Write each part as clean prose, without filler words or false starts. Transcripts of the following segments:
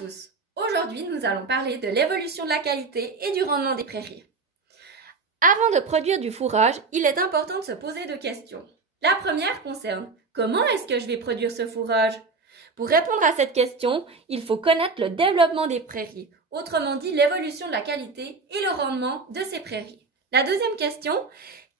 tous. Aujourd'hui, nous allons parler de l'évolution de la qualité et du rendement des prairies. Avant de produire du fourrage, il est important de se poser deux questions. La première concerne comment est-ce que je vais produire ce fourrage? Pour répondre à cette question, il faut connaître le développement des prairies, autrement dit l'évolution de la qualité et le rendement de ces prairies. La deuxième question,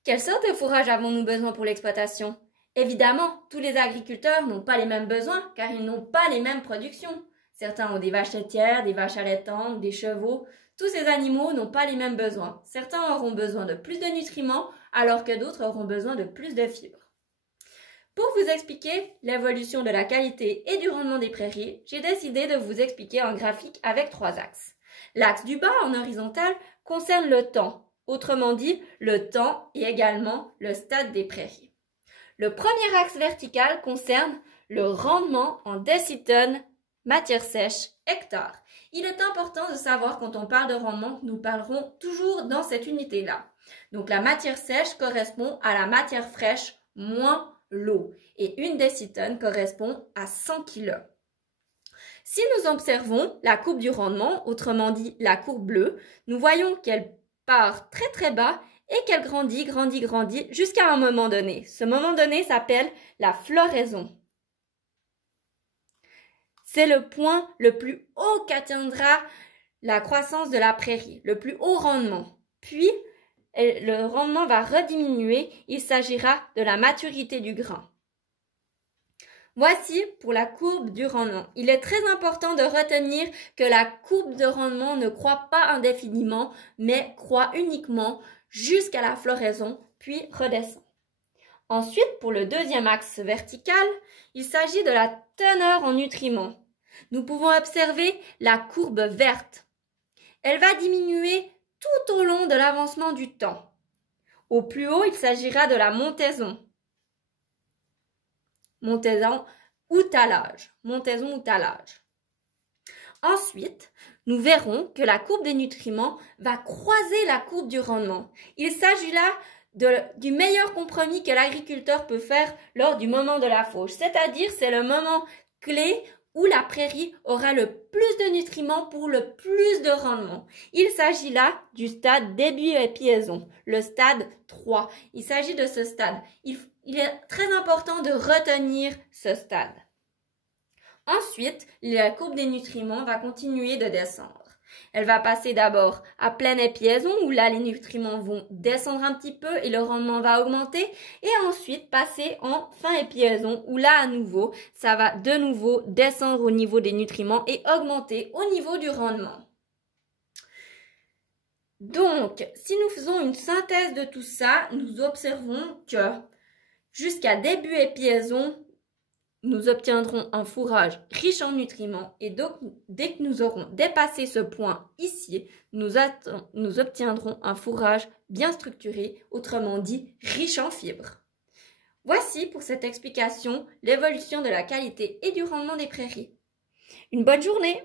quelle sorte de fourrage avons-nous besoin pour l'exploitation? Évidemment, tous les agriculteurs n'ont pas les mêmes besoins car ils n'ont pas les mêmes productions. Certains ont des vaches laitières, des vaches allaitantes, des chevaux. Tous ces animaux n'ont pas les mêmes besoins. Certains auront besoin de plus de nutriments alors que d'autres auront besoin de plus de fibres. Pour vous expliquer l'évolution de la qualité et du rendement des prairies, j'ai décidé de vous expliquer un graphique avec 3 axes. L'axe du bas en horizontal concerne le temps, autrement dit le temps et également le stade des prairies. Le premier axe vertical concerne le rendement en décitonnes matière sèche hectare. Il est important de savoir quand on parle de rendement que nous parlerons toujours dans cette unité-là. Donc la matière sèche correspond à la matière fraîche moins l'eau et une décitonne correspond à 100 kg. Si nous observons la courbe du rendement, autrement dit la courbe bleue, nous voyons qu'elle part très bas et qu'elle grandit jusqu'à un moment donné. Ce moment donné s'appelle la floraison. C'est le point le plus haut qu'atteindra la croissance de la prairie, le plus haut rendement. Puis, le rendement va rediminuer, il s'agira de la maturité du grain. Voici pour la courbe du rendement. Il est très important de retenir que la courbe de rendement ne croît pas indéfiniment, mais croît uniquement jusqu'à la floraison, puis redescend. Ensuite, pour le deuxième axe vertical, il s'agit de la teneur en nutriments. Nous pouvons observer la courbe verte. Elle va diminuer tout au long de l'avancement du temps. Au plus haut, il s'agira de la montaison. Montaison ou talage. Ensuite, nous verrons que la courbe des nutriments va croiser la courbe du rendement. Il s'agit là du meilleur compromis que l'agriculteur peut faire lors du moment de la fauche, c'est-à-dire c'est le moment clé où la prairie aura le plus de nutriments pour le plus de rendement. Il s'agit là du stade début épiaison, le stade 3. Il s'agit de ce stade. Il est très important de retenir ce stade. Ensuite, la courbe des nutriments va continuer de descendre. Elle va passer d'abord à pleine épiaison où là les nutriments vont descendre un petit peu et le rendement va augmenter et ensuite passer en fin épiaison où là à nouveau ça va de nouveau descendre au niveau des nutriments et augmenter au niveau du rendement. Donc si nous faisons une synthèse de tout ça, nous observons que jusqu'à début épiaison, nous obtiendrons un fourrage riche en nutriments et donc, dès que nous aurons dépassé ce point ici, nous obtiendrons un fourrage bien structuré, autrement dit riche en fibres. Voici pour cette explication l'évolution de la qualité et du rendement des prairies. Une bonne journée!